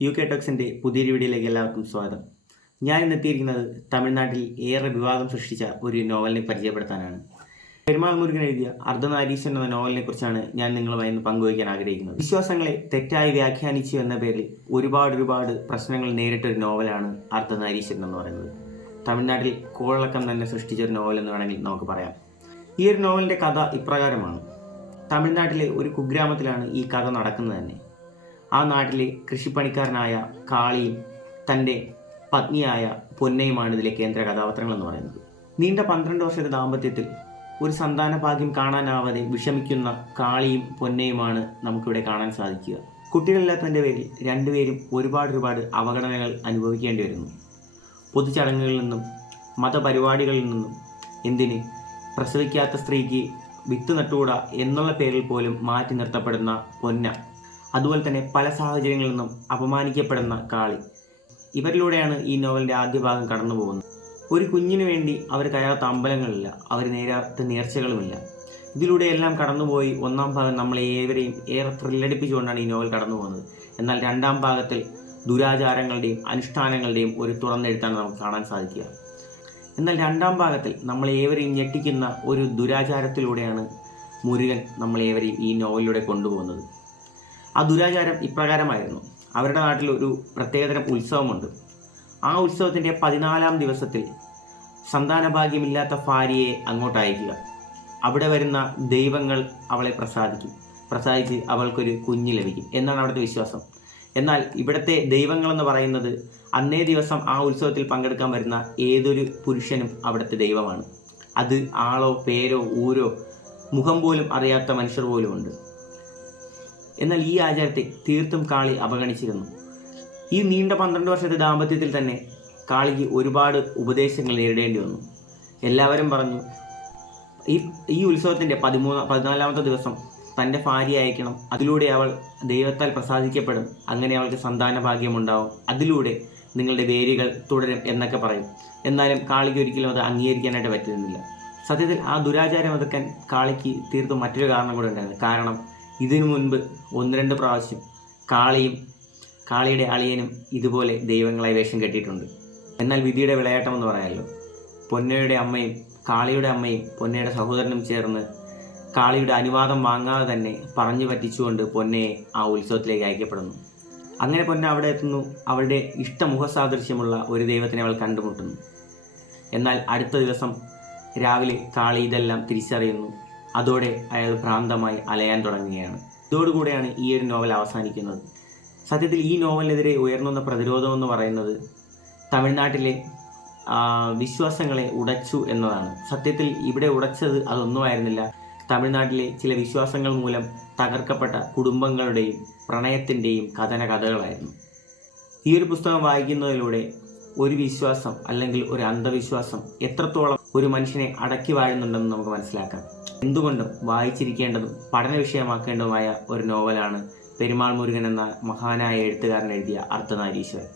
UK ടോക്സിൻ്റെ പുതിയൊരു വീഡിയോയിലേക്ക് എല്ലാവർക്കും സ്വാഗതം. ഞാൻ ഇന്ന് എത്തിയിരിക്കുന്നത് തമിഴ്നാട്ടിൽ ഏറെ വിവാദം സൃഷ്ടിച്ച ഒരു നോവലിനെ പരിചയപ്പെടുത്താനാണ്. പെരുമാൾ മുരുകൻ എഴുതിയ അർദ്ധനാരീശ്വരൻ എന്ന നോവലിനെ കുറിച്ചാണ് ഞാൻ നിങ്ങളുമായി ഇന്ന് പങ്കുവയ്ക്കാൻ ആഗ്രഹിക്കുന്നത്. വിശ്വാസങ്ങളെ തെറ്റായി വ്യാഖ്യാനിച്ചു എന്ന പേരിൽ ഒരുപാട് പ്രശ്നങ്ങൾ നേരിട്ടൊരു നോവലാണ് അർദ്ധനാരീശ്വരൻ എന്ന് പറയുന്നത്. തമിഴ്നാട്ടിൽ കോളിളക്കം തന്നെ സൃഷ്ടിച്ച ഒരു നോവൽ എന്ന് വേണമെങ്കിൽ നമുക്ക് പറയാം. ഈ ഒരു നോവലിൻ്റെ കഥ ഇപ്രകാരമാണ്. തമിഴ്നാട്ടിലെ ഒരു കുഗ്രാമത്തിലാണ് ഈ കഥ നടക്കുന്നത് തന്നെ. ആ നാട്ടിലെ കൃഷിപ്പണിക്കാരനായ കാളിയും തൻ്റെ പത്നിയായ പൊന്നയുമാണ് ഇതിലെ കേന്ദ്ര കഥാപാത്രങ്ങൾ എന്ന് പറയുന്നത്. നീണ്ട 12 വർഷത്തെ ദാമ്പത്യത്തിൽ ഒരു സന്താന ഭാഗ്യം കാണാനാവാതെ വിഷമിക്കുന്ന കാളിയും പൊന്നയുമാണ് നമുക്കിവിടെ കാണാൻ സാധിക്കുക. കുട്ടികളില്ലാത്തതിൻ്റെ പേരിൽ രണ്ടുപേരും ഒരുപാട് അവഗണനകൾ അനുഭവിക്കേണ്ടി വരുന്നു. പൊതുചടങ്ങുകളിൽ നിന്നും മതപരിപാടികളിൽ നിന്നും എന്തിന് പ്രസവിക്കാത്ത സ്ത്രീക്ക് വിത്ത് നട്ടുകൂടാ എന്നുള്ള പേരിൽ പോലും മാറ്റി നിർത്തപ്പെടുന്ന പൊന്ന, അതുപോലെ തന്നെ പല സാഹചര്യങ്ങളിൽ നിന്നും അപമാനിക്കപ്പെടുന്ന കാളി. ഇവരിലൂടെയാണ് ഈ നോവലിൻ്റെ ആദ്യ ഭാഗം കടന്നു പോകുന്നത്. ഒരു കുഞ്ഞിനു വേണ്ടി അവർ കയറാത്ത അമ്പലങ്ങളില്ല, അവർ നേരാത്ത നേർച്ചകളുമില്ല. ഇതിലൂടെയെല്ലാം കടന്നുപോയി ഒന്നാം ഭാഗം നമ്മളെ ഏവരെയും ഏറെ ത്രില്ലടിപ്പിച്ചുകൊണ്ടാണ് ഈ നോവൽ കടന്നു പോകുന്നത്. എന്നാൽ രണ്ടാം ഭാഗത്തിൽ ദുരാചാരങ്ങളുടെയും അനുഷ്ഠാനങ്ങളുടെയും ഒരു തുറന്നെഴുത്താണ് നമുക്ക് കാണാൻ സാധിക്കുക. എന്നാൽ രണ്ടാം ഭാഗത്തിൽ നമ്മളേവരെയും ഞെട്ടിക്കുന്ന ഒരു ദുരാചാരത്തിലൂടെയാണ് മുരുകൻ നമ്മളേവരെയും ഈ നോവലിലൂടെ കൊണ്ടുപോകുന്നത്. ആ ദുരാചാരം ഇപ്രകാരമായിരുന്നു. അവരുടെ നാട്ടിൽ ഒരു പ്രത്യേകതരം ഉത്സവമുണ്ട്. ആ ഉത്സവത്തിൻ്റെ 14-ാം ദിവസത്തിൽ സന്താനഭാഗ്യമില്ലാത്ത ഭാര്യയെ അങ്ങോട്ട് അയക്കുക. അവിടെ വരുന്ന ദൈവങ്ങൾ അവളെ പ്രസാദിച്ച് അവൾക്കൊരു കുഞ്ഞ് ലഭിക്കും എന്നാണ് അവിടുത്തെ വിശ്വാസം. എന്നാൽ ഇവിടുത്തെ ദൈവങ്ങളെന്ന് പറയുന്നത് അന്നേ ദിവസം ആ ഉത്സവത്തിൽ പങ്കെടുക്കാൻ വരുന്ന ഏതൊരു പുരുഷനും അവിടുത്തെ ദൈവമാണ്. അത് ആളോ പേരോ ഊരോ മുഖം പോലും അറിയാത്ത മനുഷ്യർ പോലുമുണ്ട്. എന്നാൽ ഈ ആചാരത്തെ തീർത്തും കാളി അവഗണിച്ചിരുന്നു. ഈ നീണ്ട 12 വർഷത്തെ ദാമ്പത്യത്തിൽ തന്നെ കാളിക്ക് ഒരുപാട് ഉപദേശങ്ങൾ നേരിടേണ്ടി വന്നു. എല്ലാവരും പറഞ്ഞു ഈ ഉത്സവത്തിൻ്റെ 14-ാമത്തെ ദിവസം തൻ്റെ ഭാര്യ അയക്കണം, അതിലൂടെ അവൾ ദൈവത്താൽ പ്രസാദിക്കപ്പെടും, അങ്ങനെ അവൾക്ക് സന്താന ഭാഗ്യമുണ്ടാവും, അതിലൂടെ നിങ്ങളുടെ വേരുകൾ തുടരും എന്നൊക്കെ പറയും. എന്നാലും കാളിക്ക് ഒരിക്കലും അത് അംഗീകരിക്കാനായിട്ട് പറ്റുന്നില്ല. സത്യത്തിൽ ആ ദുരാചാരം എതിർക്കാൻ കാളിക്ക് തീർത്തും മറ്റൊരു കാരണം കൂടെ ഉണ്ടായിരുന്നു. കാരണം ഇതിനു മുൻപ് 1-2 പ്രാവശ്യം കാളിയുടെ അളിയനും ഇതുപോലെ ദൈവങ്ങളായി വേഷം കെട്ടിയിട്ടുണ്ട്. എന്നാൽ വിധിയുടെ വിളയാട്ടം എന്ന് പറയാമല്ലോ. പൊന്നയുടെ അമ്മയും കാളിയുടെ അമ്മയും പൊന്നയുടെ സഹോദരനും ചേർന്ന് കാളിയുടെ അനുവാദം വാങ്ങാതെ തന്നെ പറഞ്ഞു പറ്റിച്ചുകൊണ്ട് പൊന്നയെ ആ ഉത്സവത്തിലേക്ക് അയക്കപ്പെടുന്നു. അങ്ങനെ പൊന്ന അവിടെ എത്തുന്നു. അവളുടെ ഇഷ്ടമുഖസാദൃശ്യമുള്ള ഒരു ദൈവത്തിനെ അവൾ കണ്ടുമുട്ടുന്നു. എന്നാൽ അടുത്ത ദിവസം രാവിലെ കാളി ഇതെല്ലാം തിരിച്ചറിയുന്നു. അതോടെ അയാൾ ഭ്രാന്തമായി അലയാൻ തുടങ്ങുകയാണ്. ഇതോടുകൂടെയാണ് ഈ ഒരു നോവൽ അവസാനിക്കുന്നത്. സത്യത്തിൽ ഈ നോവലിനെതിരെ ഉയർന്നുവന്ന പ്രതിരോധം എന്ന് പറയുന്നത് തമിഴ്നാട്ടിലെ വിശ്വാസങ്ങളെ ഉടച്ചു എന്നതാണ്. സത്യത്തിൽ ഇവിടെ ഉടച്ചത് അതൊന്നുമായിരുന്നില്ല. തമിഴ്നാട്ടിലെ ചില വിശ്വാസങ്ങൾ മൂലം തകർക്കപ്പെട്ട കുടുംബങ്ങളുടെയും പ്രണയത്തിൻ്റെയും കഥകളായിരുന്നു. ഈ ഒരു പുസ്തകം വായിക്കുന്നതിലൂടെ ഒരു വിശ്വാസം അല്ലെങ്കിൽ ഒരു അന്ധവിശ്വാസം എത്രത്തോളം ഒരു മനുഷ്യനെ അടക്കി വാഴുന്നുണ്ടെന്ന് നമുക്ക് മനസ്സിലാക്കാം. എന്തുകൊണ്ടും വായിച്ചിരിക്കേണ്ടതും പഠന വിഷയമാക്കേണ്ടതുമായ ഒരു നോവലാണ് പെരുമാൾ മുരുകൻ എന്ന മഹാനായ എഴുത്തുകാരൻ എഴുതിയ അർദ്ധനാരീശ്വരൻ.